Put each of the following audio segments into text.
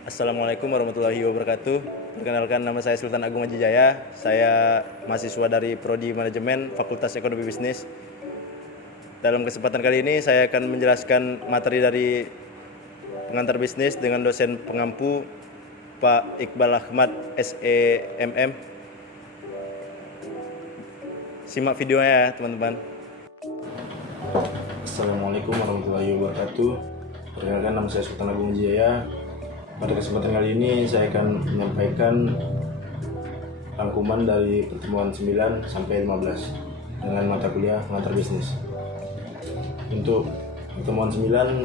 Assalamualaikum warahmatullahi wabarakatuh. Perkenalkan, nama saya Sultan Agung Haji Jaya. Saya mahasiswa dari Prodi Manajemen Fakultas Ekonomi Bisnis. Dalam kesempatan kali ini saya akan menjelaskan materi dari pengantar bisnis dengan dosen pengampu Pak Iqbal Ahmad SEMM. Simak videonya ya teman-teman. Assalamualaikum warahmatullahi wabarakatuh. Perkenalkan, nama saya Sultan Agung Haji Jaya. Pada kesempatan kali ini saya akan menyampaikan rangkuman dari pertemuan 9 sampai 15 dengan mata kuliah pengantar bisnis. Untuk pertemuan 9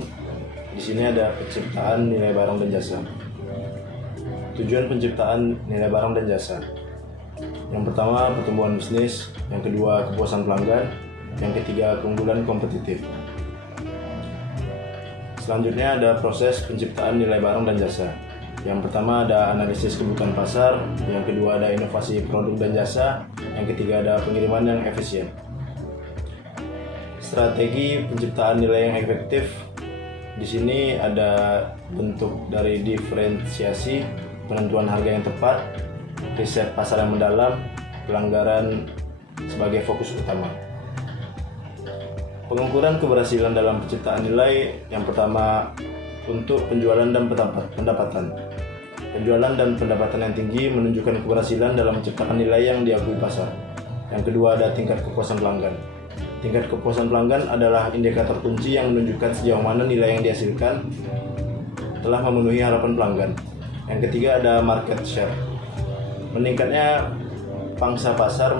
di sini ada penciptaan nilai barang dan jasa. Tujuan penciptaan nilai barang dan jasa. Yang pertama, pertumbuhan bisnis. Yang kedua, kepuasan pelanggan. Yang ketiga, keunggulan kompetitif. Selanjutnya ada proses penciptaan nilai barang dan jasa. Yang pertama ada analisis kebutuhan pasar, yang kedua ada inovasi produk dan jasa, yang ketiga ada pengiriman yang efisien. Strategi penciptaan nilai yang efektif. Di sini ada bentuk dari diferensiasi, penentuan harga yang tepat, riset pasar yang mendalam, pelanggaran sebagai fokus utama. Pengukuran keberhasilan dalam penciptaan nilai. Yang pertama, untuk penjualan dan pendapatan. Penjualan dan pendapatan yang tinggi menunjukkan keberhasilan dalam menciptakan nilai yang diakui pasar. Yang kedua ada tingkat kepuasan pelanggan. Tingkat kepuasan pelanggan adalah indikator kunci yang menunjukkan sejauh mana nilai yang dihasilkan telah memenuhi harapan pelanggan. Yang ketiga ada market share. Meningkatnya pangsa pasar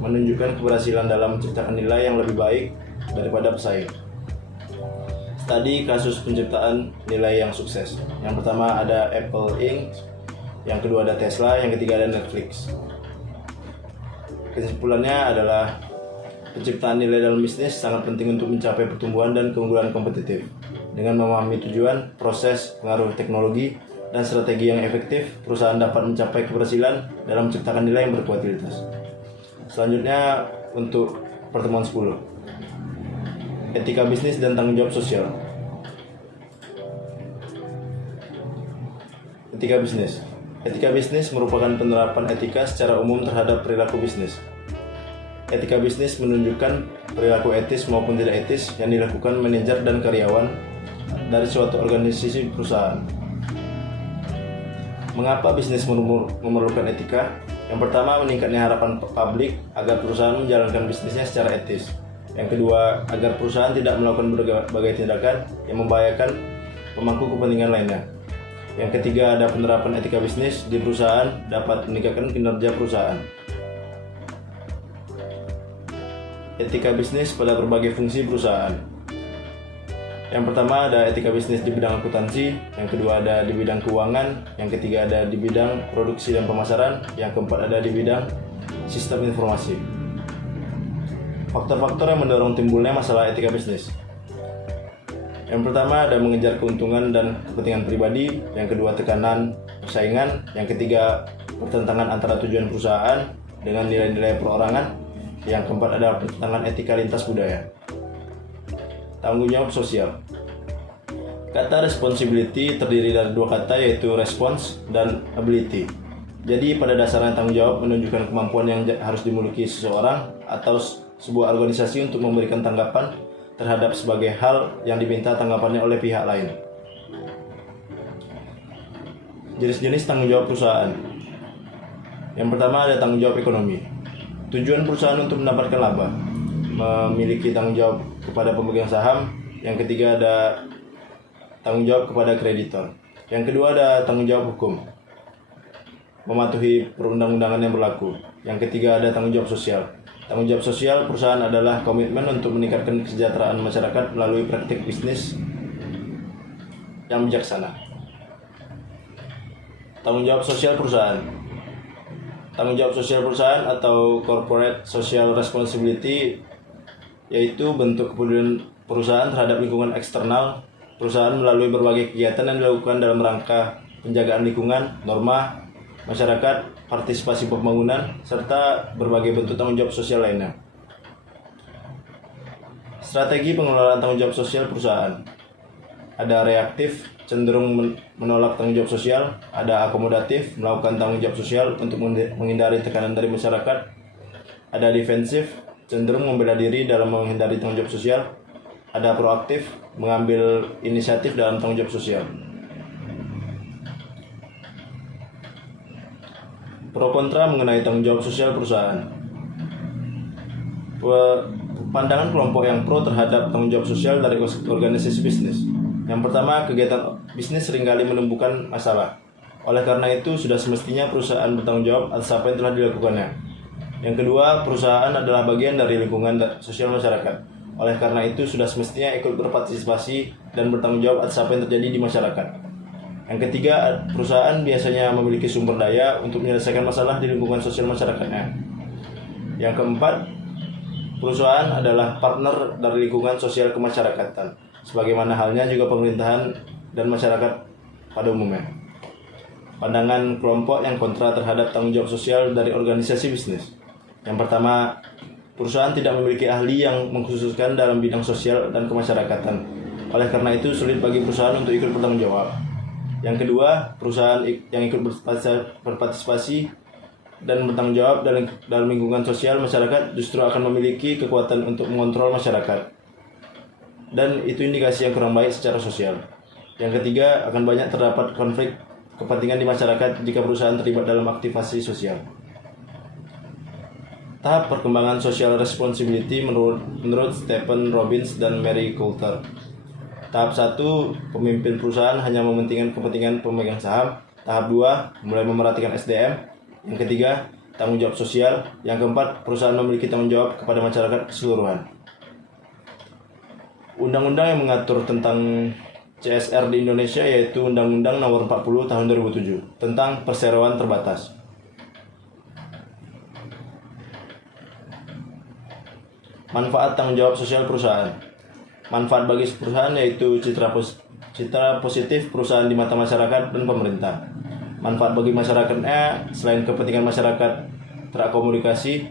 menunjukkan keberhasilan dalam menciptakan nilai yang lebih baik daripada pesaing. Studi kasus penciptaan nilai yang sukses. Yang pertama ada Apple Inc., yang kedua ada Tesla, yang ketiga ada Netflix. Kesimpulannya adalah penciptaan nilai dalam bisnis sangat penting untuk mencapai pertumbuhan dan keunggulan kompetitif. Dengan memahami tujuan, proses, pengaruh teknologi, dan strategi yang efektif, perusahaan dapat mencapai keberhasilan dalam menciptakan nilai yang berkualitas. Selanjutnya untuk pertemuan 10. Etika bisnis dan tanggung jawab sosial. Etika bisnis. Etika bisnis merupakan penerapan etika secara umum terhadap perilaku bisnis. Etika bisnis menunjukkan perilaku etis maupun tidak etis yang dilakukan manajer dan karyawan dari suatu organisasi perusahaan. Mengapa bisnis memerlukan etika? Yang pertama, meningkatnya harapan publik agar perusahaan menjalankan bisnisnya secara etis. Yang kedua, agar perusahaan tidak melakukan berbagai tindakan yang membahayakan pemangku kepentingan lainnya. Yang ketiga, ada penerapan etika bisnis di perusahaan dapat meningkatkan kinerja perusahaan. Etika bisnis pada berbagai fungsi perusahaan. Yang pertama ada etika bisnis di bidang akuntansi, yang kedua ada di bidang keuangan, yang ketiga ada di bidang produksi dan pemasaran, yang keempat ada di bidang sistem informasi. Faktor-faktor yang mendorong timbulnya masalah etika bisnis. Yang pertama ada mengejar keuntungan dan kepentingan pribadi, yang kedua tekanan persaingan, yang ketiga pertentangan antara tujuan perusahaan dengan nilai-nilai perorangan, yang keempat ada pertentangan etika lintas budaya. Tanggung jawab sosial. Kata responsibility terdiri dari dua kata, yaitu response dan ability. Jadi pada dasarnya tanggung jawab menunjukkan kemampuan yang harus dimiliki seseorang atau sebuah organisasi untuk memberikan tanggapan terhadap sebagai hal yang diminta tanggapannya oleh pihak lain. Jenis-jenis tanggung jawab perusahaan. Yang pertama ada tanggung jawab ekonomi. Tujuan perusahaan untuk mendapatkan laba. Memiliki tanggung jawab kepada pemegang saham. Yang ketiga ada tanggung jawab kepada kreditor. Yang kedua ada tanggung jawab hukum. Mematuhi perundang-undangan yang berlaku. Yang ketiga ada tanggung jawab sosial. Tanggung jawab sosial perusahaan adalah komitmen untuk meningkatkan kesejahteraan masyarakat melalui praktik bisnis yang bijaksana. Tanggung jawab sosial perusahaan. Tanggung jawab sosial perusahaan atau corporate social responsibility yaitu bentuk kepedulian perusahaan terhadap lingkungan eksternal. Perusahaan melalui berbagai kegiatan yang dilakukan dalam rangka penjagaan lingkungan, norma, masyarakat, partisipasi pembangunan, serta berbagai bentuk tanggung jawab sosial lainnya. Strategi pengelolaan tanggung jawab sosial perusahaan. ada reaktif, cenderung menolak tanggung jawab sosial, ada akomodatif, melakukan tanggung jawab sosial untuk menghindari tekanan dari masyarakat, ada defensif, cenderung membela diri dalam menghindari tanggung jawab sosial, ada proaktif, mengambil inisiatif dalam tanggung jawab sosial. Pro kontra mengenai tanggung jawab sosial perusahaan. Pandangan kelompok yang pro terhadap tanggung jawab sosial dari organisasi bisnis. Yang pertama, kegiatan bisnis seringkali menumbuhkan masalah. Oleh karena itu, sudah semestinya perusahaan bertanggung jawab atas apa yang telah dilakukannya. Yang kedua, perusahaan adalah bagian dari lingkungan sosial masyarakat. Oleh karena itu, sudah semestinya ikut berpartisipasi dan bertanggung jawab atas apa yang terjadi di masyarakat. Yang ketiga, perusahaan biasanya memiliki sumber daya untuk menyelesaikan masalah di lingkungan sosial masyarakatnya. Yang keempat, perusahaan adalah partner dari lingkungan sosial kemasyarakatan, sebagaimana halnya juga pemerintahan dan masyarakat pada umumnya. Pandangan kelompok yang kontra terhadap tanggung jawab sosial dari organisasi bisnis. Yang pertama, perusahaan tidak memiliki ahli yang mengkhususkan dalam bidang sosial dan kemasyarakatan. Oleh karena itu, sulit bagi perusahaan untuk ikut bertanggung jawab. Yang kedua, perusahaan yang ikut berpartisipasi dan bertanggung jawab dalam lingkungan sosial masyarakat justru akan memiliki kekuatan untuk mengontrol masyarakat. Dan itu indikasi yang kurang baik secara sosial. Yang ketiga, akan banyak terdapat konflik kepentingan di masyarakat jika perusahaan terlibat dalam aktivasi sosial. Tahap perkembangan social responsibility menurut Stephen Robbins dan Mary Coulter. Tahap 1, pemimpin perusahaan hanya mementingkan kepentingan pemegang saham. Tahap 2, mulai memerhatikan SDM. Yang ketiga, tanggung jawab sosial. Yang keempat, perusahaan memiliki tanggung jawab kepada masyarakat keseluruhan. Undang-undang yang mengatur tentang CSR di Indonesia yaitu Undang-Undang Nomor 40 Tahun 2007 tentang perseroan terbatas. Manfaat tanggung jawab sosial perusahaan. Manfaat bagi perusahaan yaitu citra positif perusahaan di mata masyarakat dan pemerintah. Manfaat bagi masyarakatnya, selain kepentingan masyarakat terakomodasi,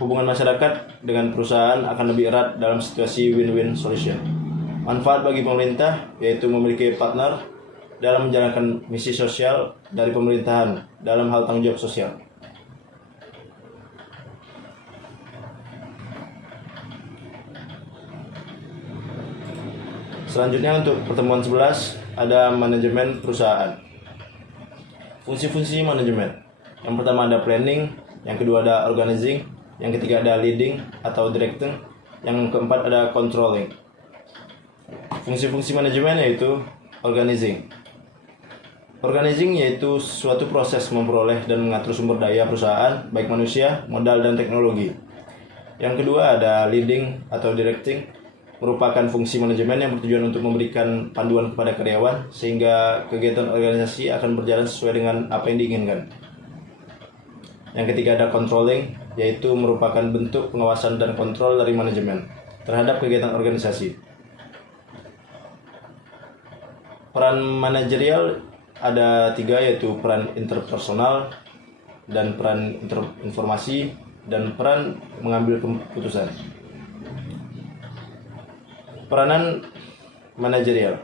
hubungan masyarakat dengan perusahaan akan lebih erat dalam situasi win-win solution. Manfaat bagi pemerintah yaitu memiliki partner dalam menjalankan misi sosial dari pemerintahan dalam hal tanggung jawab sosial. Selanjutnya untuk pertemuan 11 ada manajemen perusahaan. Fungsi-fungsi manajemen. Yang pertama ada planning, yang kedua ada organizing, yang ketiga ada leading atau directing, yang keempat ada controlling. Fungsi-fungsi manajemen yaitu organizing. Organizing yaitu suatu proses memperoleh dan mengatur sumber daya perusahaan, baik manusia, modal, dan teknologi. Yang kedua ada leading atau directing, merupakan fungsi manajemen yang bertujuan untuk memberikan panduan kepada karyawan sehingga kegiatan organisasi akan berjalan sesuai dengan apa yang diinginkan. Yang ketiga ada controlling, yaitu merupakan bentuk pengawasan dan kontrol dari manajemen terhadap kegiatan organisasi. Peran manajerial ada 3, yaitu peran interpersonal dan peran informasi dan peran mengambil keputusan. Peranan manajerial.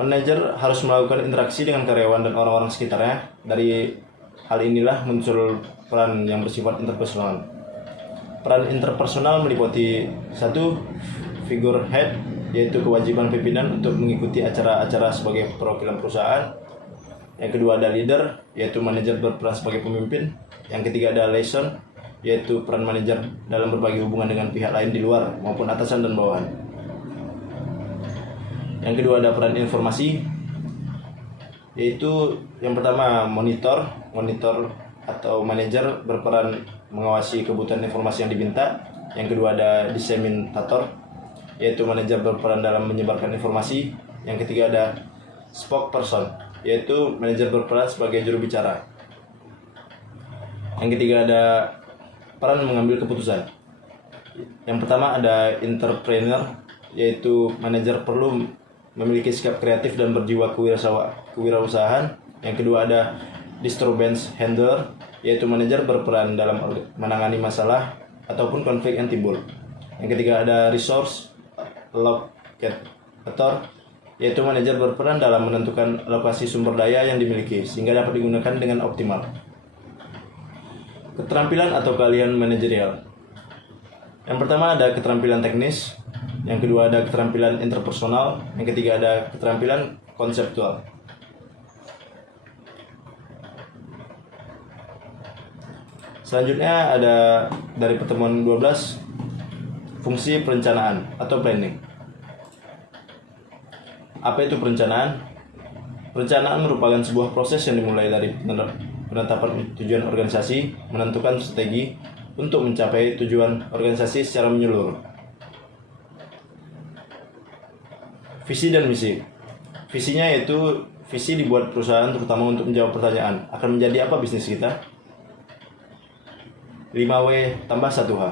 Manajer harus melakukan interaksi dengan karyawan dan orang-orang sekitarnya. Dari hal inilah muncul peran yang bersifat interpersonal. Peran interpersonal meliputi 1. Figurehead, yaitu kewajiban pimpinan untuk mengikuti acara-acara sebagai perwakilan perusahaan. Yang kedua ada leader, yaitu manajer berperan sebagai pemimpin. Yang ketiga ada liaison, yaitu peran manajer dalam berbagi hubungan dengan pihak lain di luar maupun atasan dan bawahan. Yang kedua ada peran informasi, yaitu yang pertama monitor atau manajer berperan mengawasi kebutuhan informasi yang diminta. Yang kedua ada diseminator, yaitu manajer berperan dalam menyebarkan informasi. Yang ketiga ada spokesperson, yaitu manajer berperan sebagai juru bicara. Yang ketiga ada peran mengambil keputusan. Yang pertama ada entrepreneur, yaitu manajer perlu memiliki sikap kreatif dan berjiwa kewirausahaan. Yang kedua ada disturbance handler, yaitu manajer berperan dalam menangani masalah ataupun konflik yang timbul. Yang ketiga ada resource allocator, yaitu manajer berperan dalam menentukan alokasi sumber daya yang dimiliki sehingga dapat digunakan dengan optimal. Keterampilan atau keahlian manajerial. Yang pertama ada keterampilan teknis, yang kedua ada keterampilan interpersonal, yang ketiga ada keterampilan konseptual. Selanjutnya ada dari pertemuan 12, fungsi perencanaan atau planning. Apa itu perencanaan? Perencanaan merupakan sebuah proses yang dimulai dari penetapan tujuan organisasi, menentukan strategi untuk mencapai tujuan organisasi secara menyeluruh. Visi dan misi. Visinya yaitu visi dibuat perusahaan terutama untuk menjawab pertanyaan, akan menjadi apa bisnis kita? 5W tambah 1H.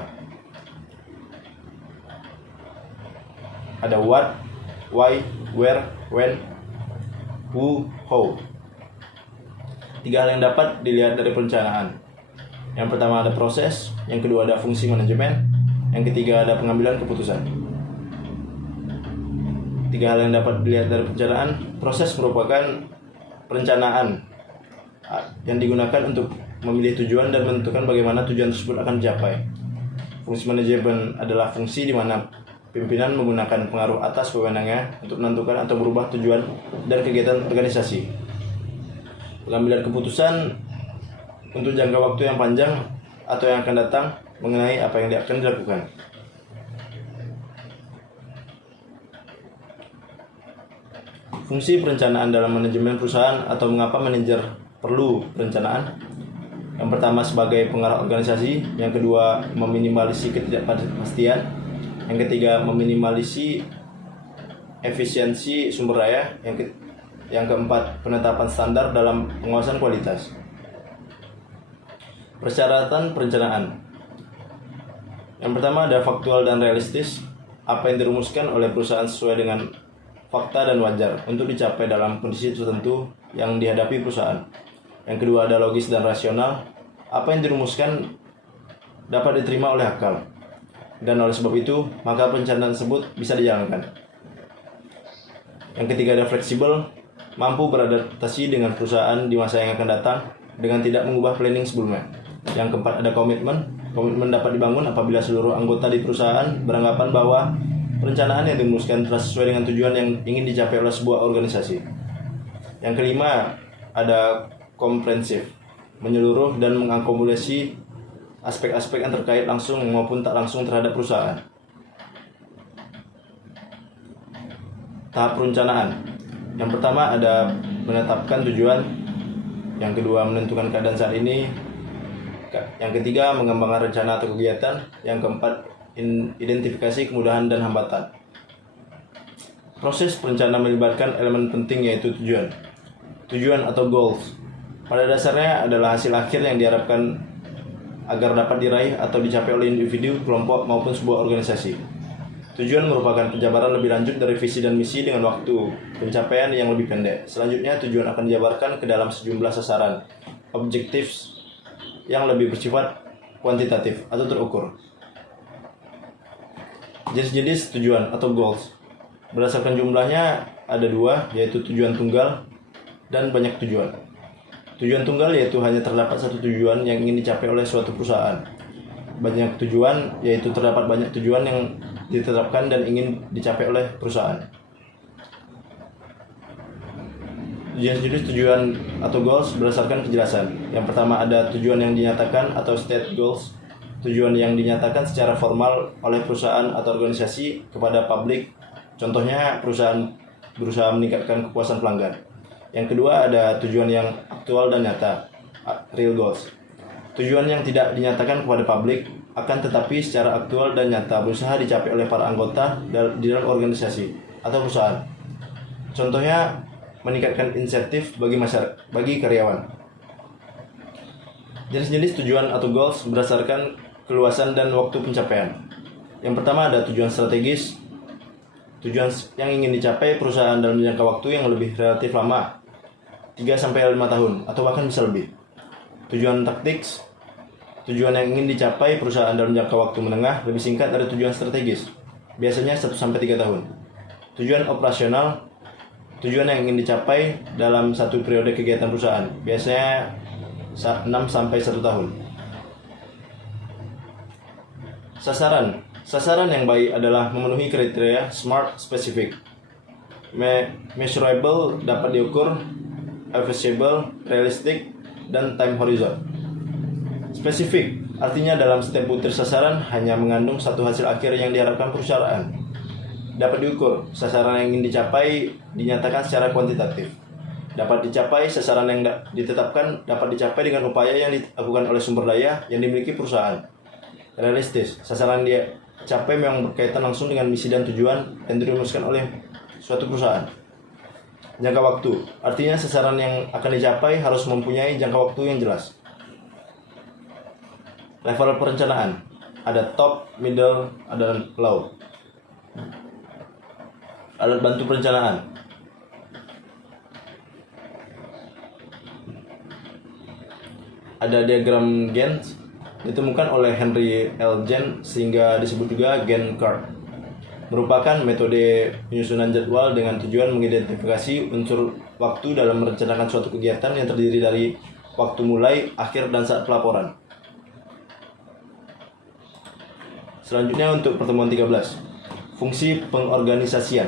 Ada what, why, where, when, who, how. 3 hal yang dapat dilihat dari perencanaan. Yang pertama ada proses, yang kedua ada fungsi manajemen, yang ketiga ada pengambilan keputusan. 3 hal yang dapat dilihat dari perencanaan. Proses merupakan perencanaan yang digunakan untuk memilih tujuan dan menentukan bagaimana tujuan tersebut akan dicapai. Fungsi manajemen adalah fungsi di mana pimpinan menggunakan pengaruh atas wewenangnya untuk menentukan atau berubah tujuan dan kegiatan organisasi. Pengambilan keputusan untuk jangka waktu yang panjang atau yang akan datang mengenai apa yang akan dilakukan. Fungsi perencanaan dalam manajemen perusahaan atau mengapa manajer perlu perencanaan. Yang pertama sebagai pengarah organisasi, yang kedua meminimalisasi ketidakpastian, yang ketiga meminimalisasi efisiensi sumber daya, yang keempat penetapan standar dalam pengawasan kualitas. Persyaratan perencanaan. Yang pertama ada faktual dan realistis, apa yang dirumuskan oleh perusahaan sesuai dengan fakta dan wajar untuk dicapai dalam kondisi tertentu yang dihadapi perusahaan. Yang kedua ada logis dan rasional, apa yang dirumuskan dapat diterima oleh akal, dan oleh sebab itu maka perencanaan tersebut bisa dijalankan. Yang ketiga ada fleksibel, mampu beradaptasi dengan perusahaan di masa yang akan datang dengan tidak mengubah planning sebelumnya. Yang keempat ada komitmen dapat dibangun apabila seluruh anggota di perusahaan beranggapan bahwa perencanaan yang dirumuskan telah sesuai dengan tujuan yang ingin dicapai oleh sebuah organisasi. Yang kelima ada komprehensif, menyeluruh dan mengakomodasi aspek-aspek yang terkait langsung maupun tak langsung terhadap perusahaan. Tahap perencanaan. Yang pertama ada menetapkan tujuan, yang kedua menentukan keadaan saat ini, yang ketiga mengembangkan rencana atau kegiatan, yang keempat identifikasi kemudahan dan hambatan. Proses perencanaan melibatkan elemen penting yaitu tujuan. Tujuan atau goals pada dasarnya adalah hasil akhir yang diharapkan agar dapat diraih atau dicapai oleh individu, kelompok, maupun sebuah organisasi. Tujuan merupakan penjabaran lebih lanjut dari visi dan misi dengan waktu pencapaian yang lebih pendek. Selanjutnya, tujuan akan dijabarkan ke dalam sejumlah sasaran, objektif yang lebih bersifat kuantitatif atau terukur. Jenis-jenis tujuan atau goals. Berdasarkan jumlahnya ada 2, yaitu tujuan tunggal dan banyak tujuan. Tujuan tunggal yaitu hanya terdapat satu tujuan yang ingin dicapai oleh suatu perusahaan. Banyak tujuan yaitu terdapat banyak tujuan yang ditetapkan dan ingin dicapai oleh perusahaan. Jenis-jenis tujuan atau goals berdasarkan kejelasan. Yang pertama ada tujuan yang dinyatakan atau state goals, tujuan yang dinyatakan secara formal oleh perusahaan atau organisasi kepada publik. Contohnya perusahaan berusaha meningkatkan kepuasan pelanggan. Yang kedua ada tujuan yang aktual dan nyata, real goals. Tujuan yang tidak dinyatakan kepada publik akan tetapi secara aktual dan nyata berusaha dicapai oleh para anggota di dalam organisasi atau perusahaan. Contohnya meningkatkan insentif bagi karyawan. Jenis-jenis tujuan atau goals berdasarkan keluasan dan waktu pencapaian. Yang pertama ada tujuan strategis, tujuan yang ingin dicapai perusahaan dalam jangka waktu yang lebih relatif lama, 3-5 tahun atau bahkan bisa lebih. Tujuan taktik, tujuan yang ingin dicapai perusahaan dalam jangka waktu menengah lebih singkat dari tujuan strategis, biasanya 1-3 tahun. Tujuan operasional, tujuan yang ingin dicapai dalam satu periode kegiatan perusahaan, biasanya 6 sampai 1 tahun. Sasaran yang baik adalah memenuhi kriteria SMART spesifik, measurable dapat diukur, achievable realistic, dan time horizon. Spesifik artinya dalam setiap butir sasaran hanya mengandung satu hasil akhir yang diharapkan perusahaan. Dapat diukur, sasaran yang ingin dicapai dinyatakan secara kuantitatif. Dapat dicapai, sasaran yang ditetapkan dapat dicapai dengan upaya yang dilakukan oleh sumber daya yang dimiliki perusahaan. Realistis, sasaran dicapai memang berkaitan langsung dengan misi dan tujuan yang dirumuskan oleh suatu perusahaan. Jangka waktu, artinya sasaran yang akan dicapai harus mempunyai jangka waktu yang jelas. Level perencanaan, ada top, middle, ada low. Alat bantu perencanaan, ada diagram Gantt ditemukan oleh Henry L. Gantt sehingga disebut juga Gantt chart. Merupakan metode penyusunan jadwal dengan tujuan mengidentifikasi unsur waktu dalam merencanakan suatu kegiatan yang terdiri dari waktu mulai, akhir, dan saat pelaporan. Selanjutnya untuk pertemuan 13, fungsi pengorganisasian.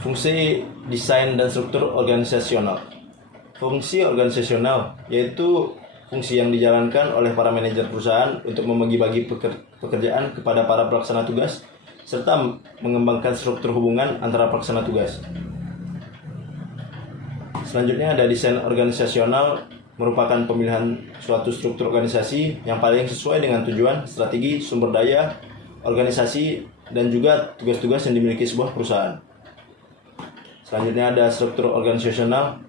Fungsi desain dan struktur organisasional. Fungsi organisasional yaitu fungsi yang dijalankan oleh para manajer perusahaan untuk membagi-bagi pekerjaan kepada para pelaksana tugas serta mengembangkan struktur hubungan antara pelaksana tugas. Selanjutnya ada desain organisasional, merupakan pemilihan suatu struktur organisasi yang paling sesuai dengan tujuan, strategi, sumber daya, organisasi, dan juga tugas-tugas yang dimiliki sebuah perusahaan. Selanjutnya ada struktur organisasional,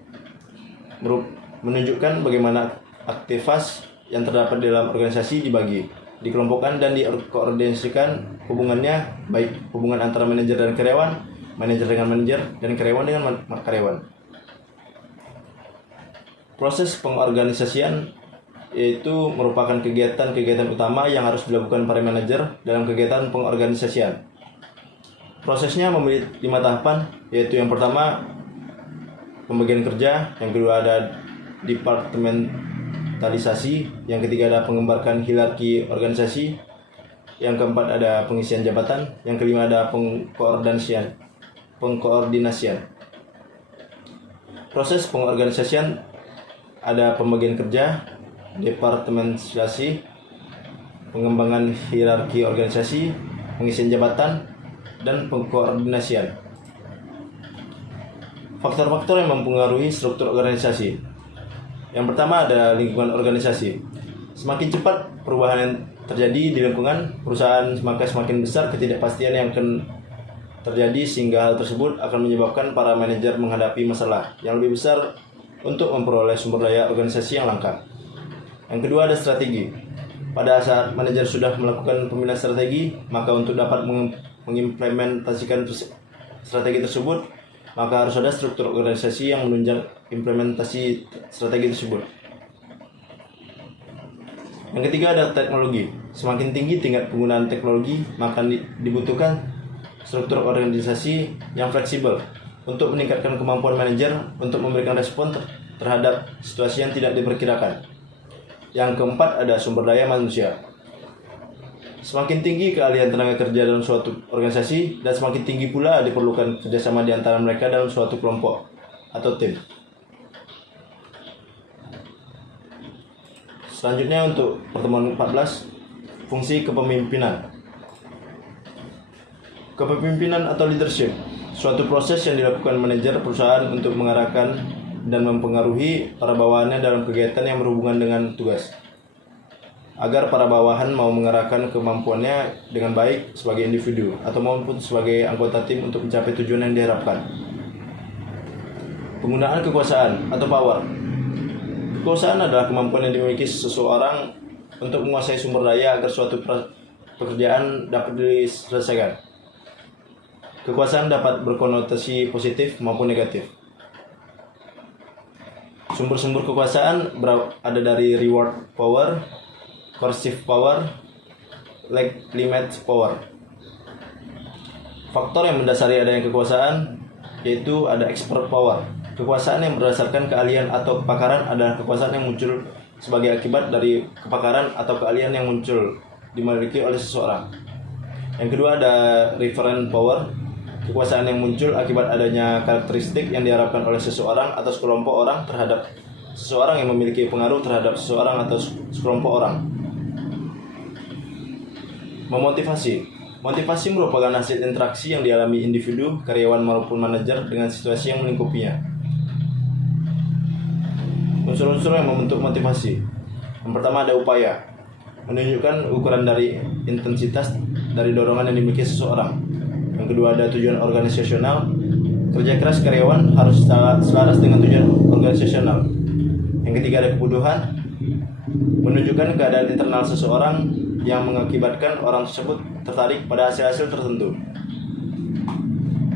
menunjukkan bagaimana aktivitas yang terdapat dalam organisasi dibagi, dikelompokkan, dan dikoordinasikan hubungannya, baik hubungan antara manajer dan karyawan, manajer dengan manajer, dan karyawan dengan karyawan. Proses pengorganisasian yaitu merupakan kegiatan-kegiatan utama yang harus dilakukan para manajer dalam kegiatan pengorganisasian. Prosesnya memiliki 5 tahapan, yaitu yang pertama pembagian kerja, yang kedua ada departementalisasi, yang ketiga ada pengembarkan hierarki organisasi, yang keempat ada pengisian jabatan, yang kelima ada pengkoordinasian. Proses pengorganisasian ada pembagian kerja, departementalisasi, pengembangan hierarki organisasi, pengisian jabatan, dan pengkoordinasian. Faktor-faktor yang mempengaruhi struktur organisasi. Yang pertama ada lingkungan organisasi. Semakin cepat perubahan yang terjadi di lingkungan perusahaan, maka semakin besar ketidakpastian yang akan terjadi, sehingga hal tersebut akan menyebabkan para manajer menghadapi masalah yang lebih besar untuk memperoleh sumber daya organisasi yang lengkap. Yang kedua ada strategi. Pada saat manajer sudah melakukan pemilihan strategi, maka untuk dapat mengimplementasikan strategi tersebut, maka harus ada struktur organisasi yang menunjang implementasi strategi tersebut. Yang ketiga ada teknologi. Semakin tinggi tingkat penggunaan teknologi, maka dibutuhkan struktur organisasi yang fleksibel untuk meningkatkan kemampuan manajer untuk memberikan respon terhadap situasi yang tidak diperkirakan. Yang keempat ada sumber daya manusia. Semakin tinggi keahlian tenaga kerja dalam suatu organisasi, dan semakin tinggi pula diperlukan kerjasama di antara mereka dalam suatu kelompok atau tim. Selanjutnya untuk pertemuan 14, fungsi kepemimpinan. Kepemimpinan atau leadership, suatu proses yang dilakukan manajer perusahaan untuk mengarahkan dan mempengaruhi para bawahannya dalam kegiatan yang berhubungan dengan tugas, agar para bawahan mau mengarahkan kemampuannya dengan baik sebagai individu atau maupun sebagai anggota tim untuk mencapai tujuan yang diharapkan. Penggunaan kekuasaan atau power. Kekuasaan adalah kemampuan yang dimiliki seseorang untuk menguasai sumber daya agar suatu pekerjaan dapat diselesaikan. Kekuasaan dapat berkonotasi positif maupun negatif. Sumber-sumber kekuasaan ada dari reward power, coercive power, limit power. Faktor yang mendasari adanya kekuasaan yaitu ada expert power. Kekuasaan yang berdasarkan keahlian atau kepakaran adalah kekuasaan yang muncul sebagai akibat dari kepakaran atau keahlian yang muncul dimiliki oleh seseorang. Yang kedua ada referent power. Kekuasaan yang muncul akibat adanya karakteristik yang diharapkan oleh seseorang atau sekelompok orang terhadap seseorang yang memiliki pengaruh terhadap seseorang atau sekelompok orang. Memotivasi. Motivasi merupakan hasil interaksi yang dialami individu, karyawan maupun manajer dengan situasi yang melingkupinya. Unsur-unsur yang membentuk motivasi. Yang pertama ada upaya. Menunjukkan ukuran dari intensitas dari dorongan yang dimiliki seseorang. Yang kedua ada tujuan organisasional. Kerja keras karyawan harus selaras dengan tujuan organisasional. Yang ketiga ada kebutuhan. Menunjukkan keadaan internal seseorang yang mengakibatkan orang tersebut tertarik pada hasil-hasil tertentu.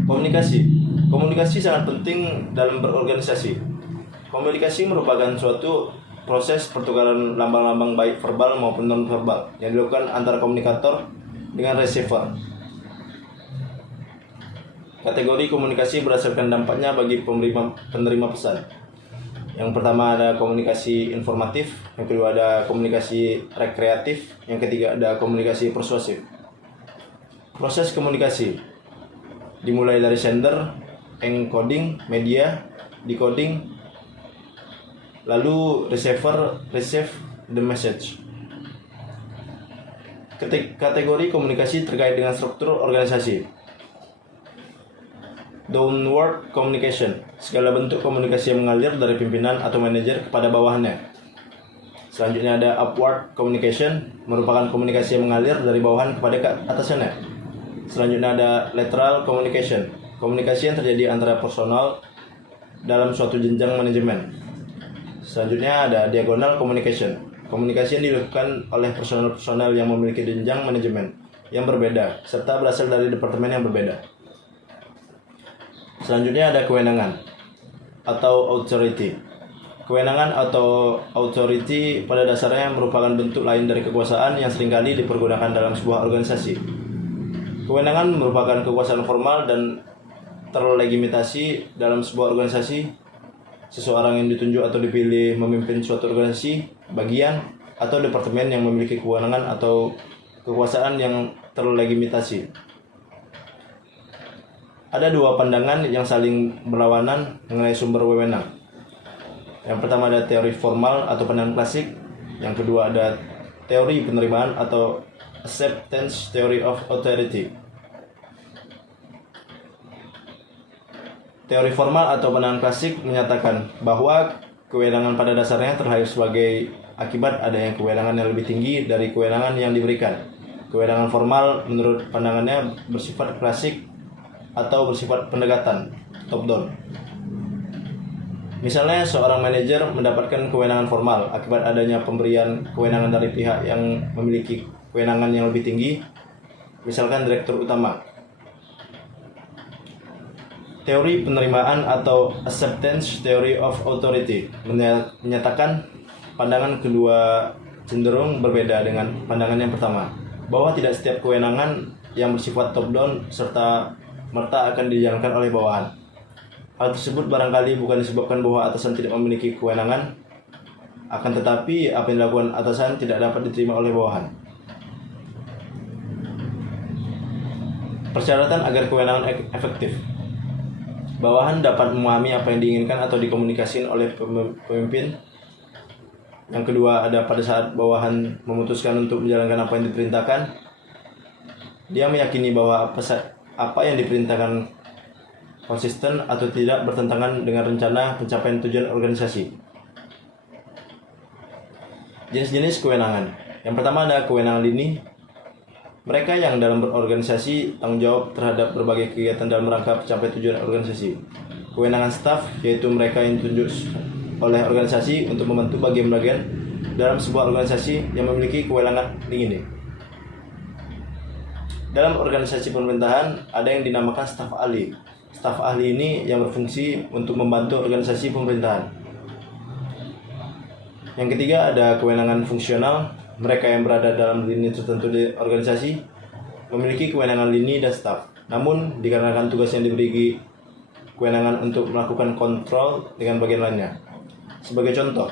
Komunikasi. Komunikasi sangat penting dalam berorganisasi. Komunikasi merupakan suatu proses pertukaran lambang-lambang baik verbal maupun non-verbal yang dilakukan antara komunikator dengan receiver. Kategori komunikasi berdasarkan dampaknya bagi penerima pesan. Yang pertama ada komunikasi informatif, yang kedua ada komunikasi rekreatif, yang ketiga ada komunikasi persuasif. Proses komunikasi dimulai dari sender, encoding, media, decoding, lalu receiver receive the message. Kategori komunikasi terkait dengan struktur organisasi. Downward communication, segala bentuk komunikasi yang mengalir dari pimpinan atau manajer kepada bawahannya. Selanjutnya ada upward communication, merupakan komunikasi yang mengalir dari bawahan kepada atasannya. Selanjutnya ada lateral communication, komunikasi yang terjadi antara personal dalam suatu jenjang manajemen. Selanjutnya ada diagonal communication, komunikasi yang dilakukan oleh personal yang memiliki jenjang manajemen yang berbeda serta berasal dari departemen yang berbeda. Selanjutnya ada kewenangan atau authority. Kewenangan atau authority pada dasarnya merupakan bentuk lain dari kekuasaan yang seringkali dipergunakan dalam sebuah organisasi. Kewenangan merupakan kekuasaan formal dan terlegitimasi dalam sebuah organisasi. Seseorang yang ditunjuk atau dipilih memimpin suatu organisasi, bagian, atau departemen yang memiliki kewenangan atau kekuasaan yang terlegitimasi. Ada dua pandangan yang saling berlawanan mengenai sumber wewenang. Yang pertama ada teori formal atau pandangan klasik. Yang kedua ada teori penerimaan atau acceptance theory of authority. Teori formal atau pandangan klasik menyatakan bahwa kewenangan pada dasarnya terlahir sebagai akibat adanya kewenangan yang lebih tinggi dari kewenangan yang diberikan. Kewenangan formal menurut pandangannya bersifat klasik atau bersifat pendekatan top down. Misalnya seorang manajer mendapatkan kewenangan formal akibat adanya pemberian kewenangan dari pihak yang memiliki kewenangan yang lebih tinggi, misalkan direktur utama. Teori penerimaan atau acceptance theory of authority menyatakan pandangan kedua cenderung berbeda dengan pandangan yang pertama, bahwa tidak setiap kewenangan yang bersifat top down serta merta akan dijalankan oleh bawahan. Hal tersebut barangkali bukan disebabkan bahwa atasan tidak memiliki kewenangan, akan tetapi apa yang dilakukan atasan tidak dapat diterima oleh bawahan. Persyaratan agar kewenangan efektif. Bawahan dapat memahami apa yang diinginkan atau dikomunikasikan oleh pemimpin. Yang kedua ada pada saat bawahan memutuskan untuk menjalankan apa yang diperintahkan, dia meyakini bahwa apa yang diperintahkan konsisten atau tidak bertentangan dengan rencana pencapaian tujuan organisasi. Jenis-jenis kewenangan. Yang pertama ada kewenangan lini. Mereka yang dalam berorganisasi tanggung jawab terhadap berbagai kegiatan dalam rangka mencapai tujuan organisasi. Kewenangan staf, yaitu mereka yang ditunjuk oleh organisasi untuk membantu bagian-bagian dalam sebuah organisasi yang memiliki kewenangan ini. Dalam organisasi pemerintahan ada yang dinamakan staf ahli. Staf ahli ini yang berfungsi untuk membantu organisasi pemerintahan. Yang ketiga ada kewenangan fungsional. Mereka yang berada dalam lini tertentu di organisasi memiliki kewenangan lini dan staf. Namun dikarenakan tugas yang diberi kewenangan untuk melakukan kontrol dengan bagian lainnya. Sebagai contoh,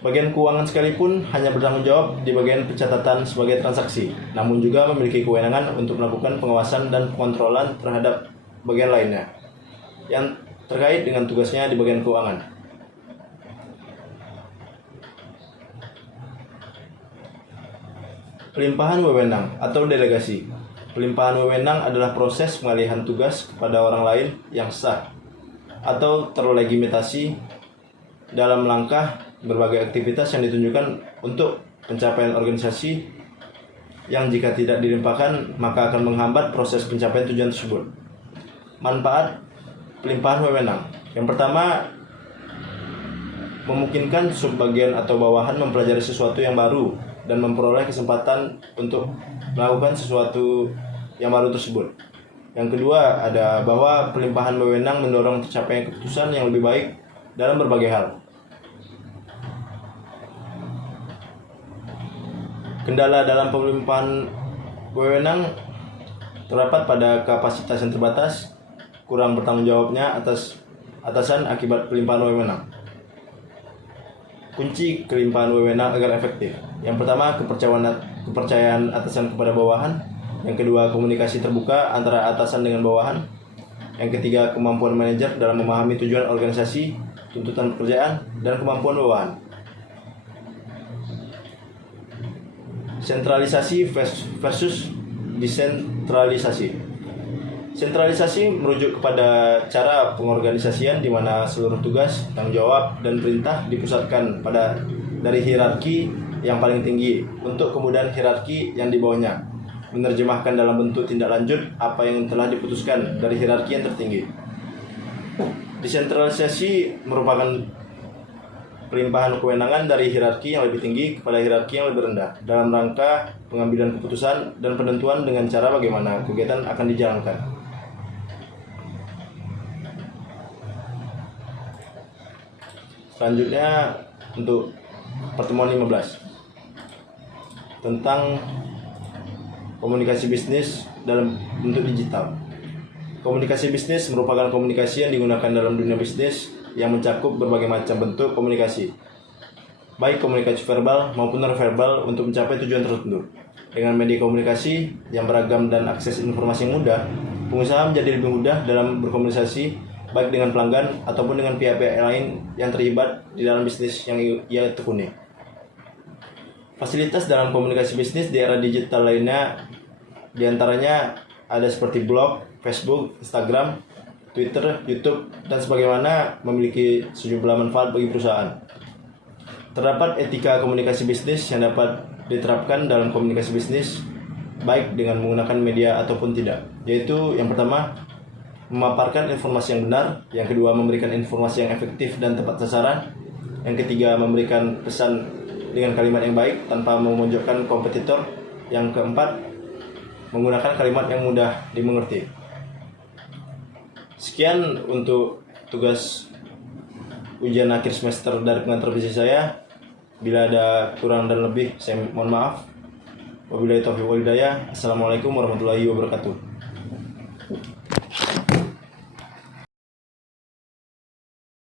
bagian keuangan sekalipun hanya bertanggung jawab di bagian pencatatan sebagai transaksi, namun juga memiliki kewenangan untuk melakukan pengawasan dan pengontrolan terhadap bagian lainnya yang terkait dengan tugasnya di bagian keuangan. Pelimpahan wewenang atau delegasi. Pelimpahan wewenang adalah proses pengalihan tugas kepada orang lain yang sah atau terlegitimasi dalam langkah berbagai aktivitas yang ditunjukkan untuk pencapaian organisasi yang jika tidak dilimpahkan maka akan menghambat proses pencapaian tujuan tersebut. Manfaat pelimpahan wewenang. Yang pertama, memungkinkan subbagian atau bawahan mempelajari sesuatu yang baru dan memperoleh kesempatan untuk melakukan sesuatu yang baru tersebut. Yang kedua, ada bahwa pelimpahan wewenang mendorong tercapainya keputusan yang lebih baik dalam berbagai hal. Kendala dalam pelimpahan wewenang terdapat pada kapasitas yang terbatas, kurang bertanggung jawabnya atas atasan akibat pelimpahan wewenang. Kunci kelimpahan wewenang agar efektif. Yang pertama, kepercayaan atasan kepada bawahan. Yang kedua, komunikasi terbuka antara atasan dengan bawahan. Yang ketiga, kemampuan manajer dalam memahami tujuan organisasi, tuntutan pekerjaan, dan kemampuan bawahan. Sentralisasi versus desentralisasi. Sentralisasi merujuk kepada cara pengorganisasian di mana seluruh tugas, tanggung jawab, dan perintah dipusatkan dari hierarki yang paling tinggi untuk kemudian hierarki yang di bawahnya menerjemahkan dalam bentuk tindak lanjut apa yang telah diputuskan dari hierarki yang tertinggi. Desentralisasi merupakan pelimpahan kewenangan dari hierarki yang lebih tinggi kepada hierarki yang lebih rendah dalam rangka pengambilan keputusan dan penentuan dengan cara bagaimana kegiatan akan dijalankan. Selanjutnya untuk pertemuan 15 tentang komunikasi bisnis dalam bentuk digital. Komunikasi bisnis merupakan komunikasi yang digunakan dalam dunia bisnis yang mencakup berbagai macam bentuk komunikasi, baik komunikasi verbal maupun non-verbal untuk mencapai tujuan tertentu. Dengan media komunikasi yang beragam dan akses informasi yang mudah, pengusaha menjadi lebih mudah dalam berkomunikasi baik dengan pelanggan ataupun dengan pihak-pihak lain yang terlibat di dalam bisnis yang ia tekuni. Fasilitas dalam komunikasi bisnis di era digital lainnya diantaranya ada seperti blog, Facebook, Instagram, Twitter, YouTube, dan sebagaimana memiliki sejumlah manfaat bagi perusahaan. Terdapat etika komunikasi bisnis yang dapat diterapkan dalam komunikasi bisnis baik dengan menggunakan media ataupun tidak, yaitu yang pertama, memaparkan informasi yang benar, yang kedua, memberikan informasi yang efektif dan tepat sasaran, yang ketiga, memberikan pesan dengan kalimat yang baik tanpa memojokkan kompetitor, yang keempat, menggunakan kalimat yang mudah dimengerti. Sekian untuk tugas ujian akhir semester dari pengantar bisnis saya. Bila ada kurang dan lebih, saya mohon maaf. Wabillahi taufiq wal hidayah. Assalamualaikum warahmatullahi wabarakatuh.